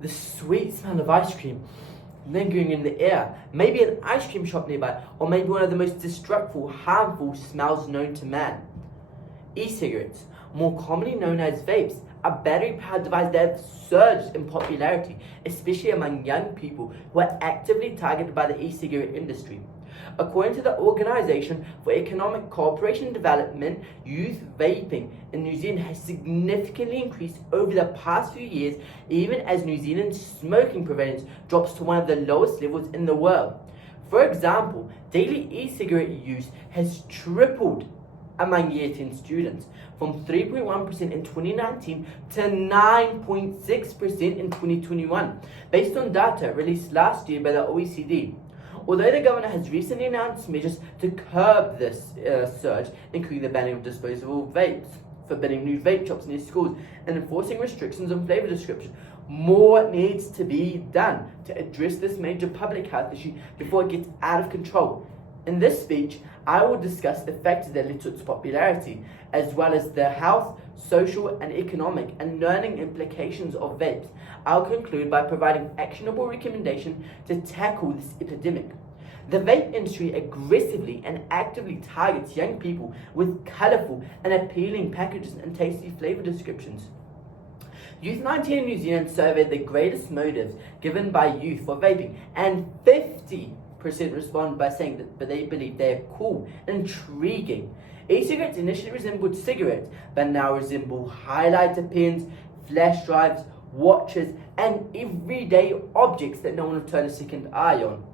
the sweet smell of ice cream lingering in the air, maybe an ice cream shop nearby, or maybe one of the most destructive, harmful smells known to man. E-cigarettes, more commonly known as vapes, are battery-powered devices that have surged in popularity, especially among young people who are actively targeted by the e-cigarette industry. According to the Organisation for Economic Cooperation and Development, youth vaping in New Zealand has significantly increased over the past few years, even as New Zealand's smoking prevalence drops to one of the lowest levels in the world. For example, daily e-cigarette use has tripled among Year 10 students, from 3.1% in 2019 to 9.6% in 2021, based on data released last year by the OECD. Although the governor has recently announced measures to curb this surge, including the banning of disposable vapes, forbidding new vape shops near schools, and enforcing restrictions on flavour description, more needs to be done to address this major public health issue before it gets out of control. In this speech, I will discuss the factors that led to its popularity, as well as the health, social and economic and learning implications of vapes. I'll conclude by providing actionable recommendations to tackle this epidemic. The vape industry aggressively and actively targets young people with colourful and appealing packages and tasty flavour descriptions. Youth 19 in New Zealand surveyed the greatest motives given by youth for vaping, and 50% respond by saying that they believe they are cool and intriguing. E-cigarettes initially resembled cigarettes, but now resemble highlighter pens, flash drives, watches, and everyday objects that no one will turn a second eye on,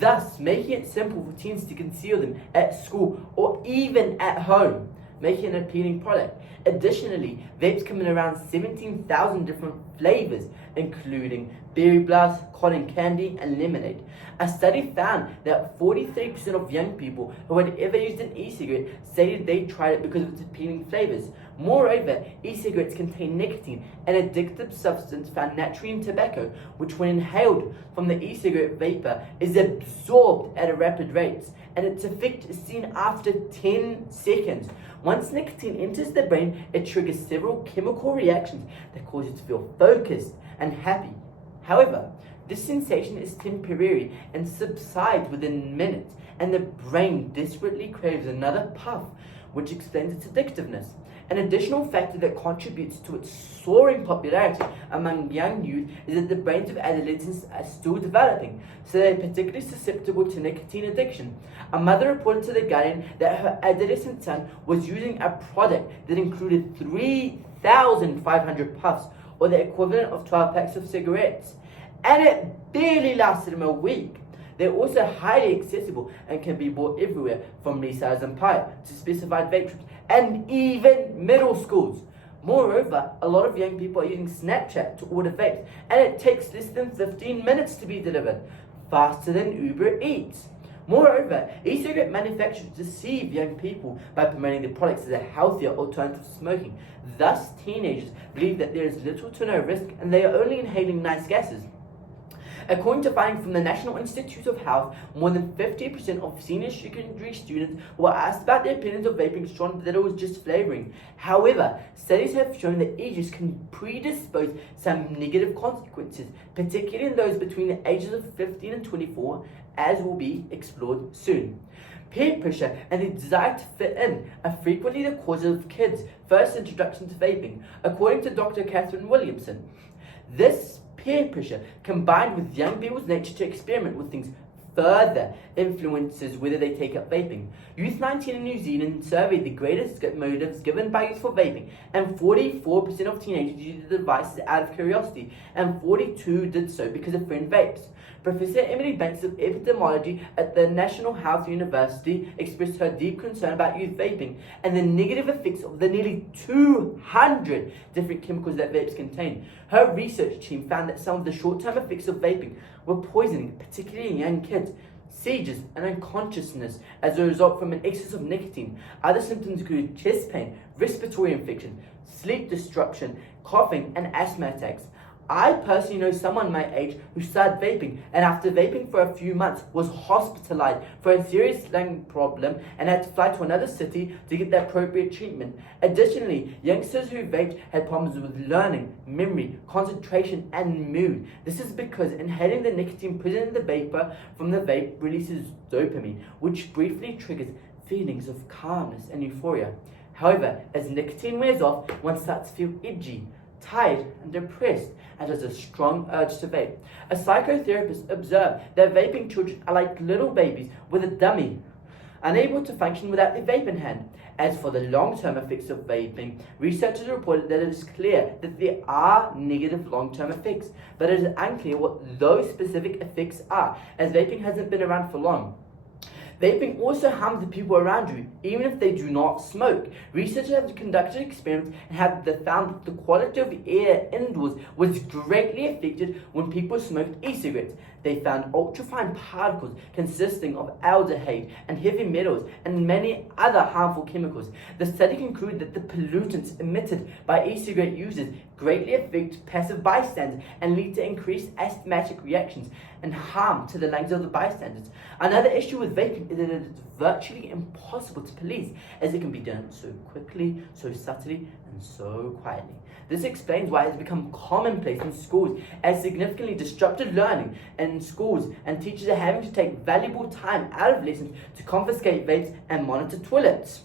thus making it simple for teens to conceal them at school or even at home, making an appealing product. Additionally, vapes come in around 17,000 different flavors, including berry blast, cotton candy, and lemonade. A study found that 43% of young people who had ever used an e-cigarette stated they tried it because of its appealing flavors. Moreover, e-cigarettes contain nicotine, an addictive substance found naturally in tobacco, which when inhaled from the e-cigarette vapor is absorbed at a rapid rate, and its effect is seen after 10 seconds. Once nicotine enters the brain, it triggers several chemical reactions that cause you to feel focused and happy. However, this sensation is temporary and subsides within minutes, and the brain desperately craves another puff, which explains its addictiveness. An additional factor that contributes to its soaring popularity among young youth is that the brains of adolescents are still developing, so they are particularly susceptible to nicotine addiction. A mother reported to The Guardian that her adolescent son was using a product that included 3,500 puffs, or the equivalent of 12 packs of cigarettes, and it barely lasted him a week. They're also highly accessible and can be bought everywhere, from resellers and pipe to specified vape shops and even middle schools. Moreover, a lot of young people are using Snapchat to order vapes, and it takes less than 15 minutes to be delivered, faster than Uber Eats. Moreover, e-cigarette manufacturers deceive young people by promoting their products as a healthier alternative to smoking. Thus, teenagers believe that there is little to no risk and they are only inhaling nice gases. According to findings from the National Institute of Health, more than 50% of senior secondary students who were asked about their opinions of vaping responded that it was just flavoring. However, studies have shown that age can predispose some negative consequences, particularly in those between the ages of 15 and 24, as will be explored soon. Peer pressure and the desire to fit in are frequently the causes of kids' first introduction to vaping, according to Dr. Catherine Williamson. This peer pressure, combined with young people's nature to experiment with things, further influences whether they take up vaping. Youth 19 in New Zealand surveyed the greatest motives given by youth for vaping, and 44% of teenagers used the devices out of curiosity, and 42% did so because a friend vapes. Professor Emily Banks of epidemiology at the National Health University expressed her deep concern about youth vaping and the negative effects of the nearly 200 different chemicals that vapes contain. Her research team found that some of the short-term effects of vaping were poisoning, particularly in young kids, seizures and unconsciousness as a result from an excess of nicotine. Other symptoms include chest pain, respiratory infection, sleep disruption, coughing and asthma attacks. I personally know someone my age who started vaping, and after vaping for a few months was hospitalized for a serious lung problem and had to fly to another city to get the appropriate treatment. Additionally, youngsters who vaped had problems with learning, memory, concentration, and mood. This is because inhaling the nicotine present in the vapor from the vape releases dopamine, which briefly triggers feelings of calmness and euphoria. However, as nicotine wears off, one starts to feel itchy, tired, and depressed, and has a strong urge to vape. A psychotherapist observed that vaping children are like little babies with a dummy, unable to function without their vape in hand. As for the long-term effects of vaping, researchers reported that it is clear that there are negative long-term effects, but it is unclear what those specific effects are, as vaping hasn't been around for long. Vaping also harms the people around you, even if they do not smoke. Researchers have conducted experiments and have found that the quality of air indoors was greatly affected when people smoked e-cigarettes. They found ultrafine particles consisting of aldehyde and heavy metals and many other harmful chemicals. The study concluded that the pollutants emitted by e-cigarette users greatly affect passive bystanders and lead to increased asthmatic reactions and harm to the lungs of the bystanders. Another issue with vaping is that it is virtually impossible to police, as it can be done so quickly, so subtly, and so quietly. This explains why it has become commonplace in schools, as significantly disrupted learning in schools, and teachers are having to take valuable time out of lessons to confiscate vapes and monitor toilets.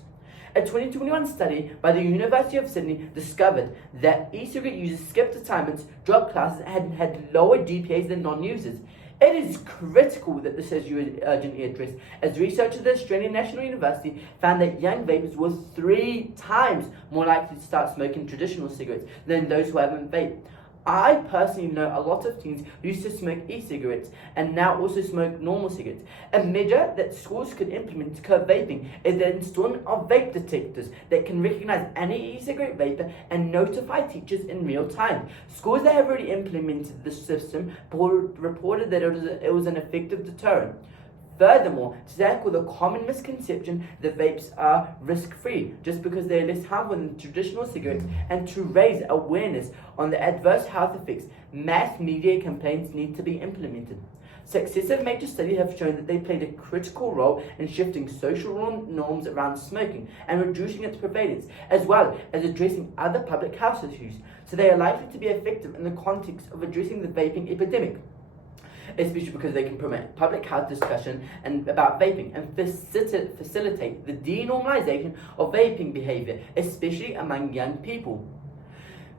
A 2021 study by the University of Sydney discovered that e-cigarette users skipped assignments, dropped classes, and had lower GPAs than non-users. It is critical that this issue is urgently addressed, as researchers at the Australian National University found that young vapers were 3 times more likely to start smoking traditional cigarettes than those who haven't vaped. I personally know a lot of teens who used to smoke e-cigarettes and now also smoke normal cigarettes. A measure that schools could implement to curb vaping is the installing of vape detectors that can recognize any e-cigarette vapor and notify teachers in real time. Schools that have already implemented this system reported that it was an effective deterrent. Furthermore, to tackle the common misconception that vapes are risk-free just because they are less harmful than traditional cigarettes, and to raise awareness on the adverse health effects, mass media campaigns need to be implemented. Successive major studies have shown that they played a critical role in shifting social norms around smoking and reducing its prevalence, as well as addressing other public health issues, so they are likely to be effective in the context of addressing the vaping epidemic, especially because they can promote public health discussion about vaping and facilitate the denormalization of vaping behavior, especially among young people.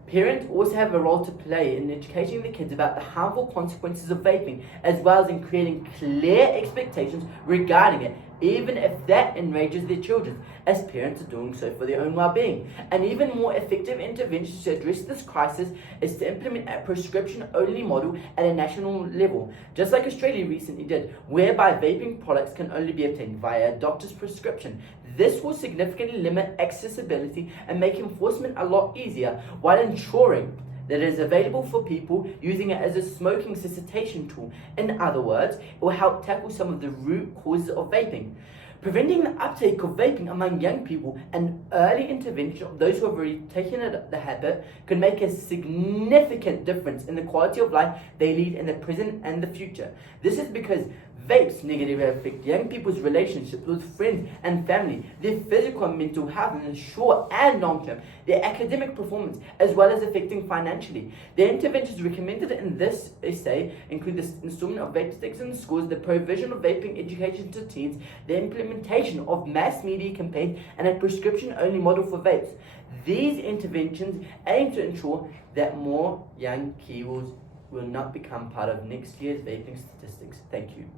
Parents also have a role to play in educating the kids about the harmful consequences of vaping, as well as in creating clear expectations regarding it, even if that enrages their children, as parents are doing so for their own well-being. An even more effective intervention to address this crisis is to implement a prescription-only model at a national level, just like Australia recently did, whereby vaping products can only be obtained via a doctor's prescription. This will significantly limit accessibility and make enforcement a lot easier, while ensuring that it is available for people using it as a smoking cessation tool. In other words, it will help tackle some of the root causes of vaping. Preventing the uptake of vaping among young people and early intervention of those who have already taken the habit could make a significant difference in the quality of life they lead in the present and the future. This is because vapes negatively affect young people's relationships with friends and family, their physical and mental health in the short and long term, their academic performance, as well as affecting financially. The interventions recommended in this essay include the installment of vape sticks in schools, the provision of vaping education to teens, the implementation of mass media campaigns, and a prescription-only model for vapes. These interventions aim to ensure that more young Kiwis will not become part of next year's vaping statistics. Thank you.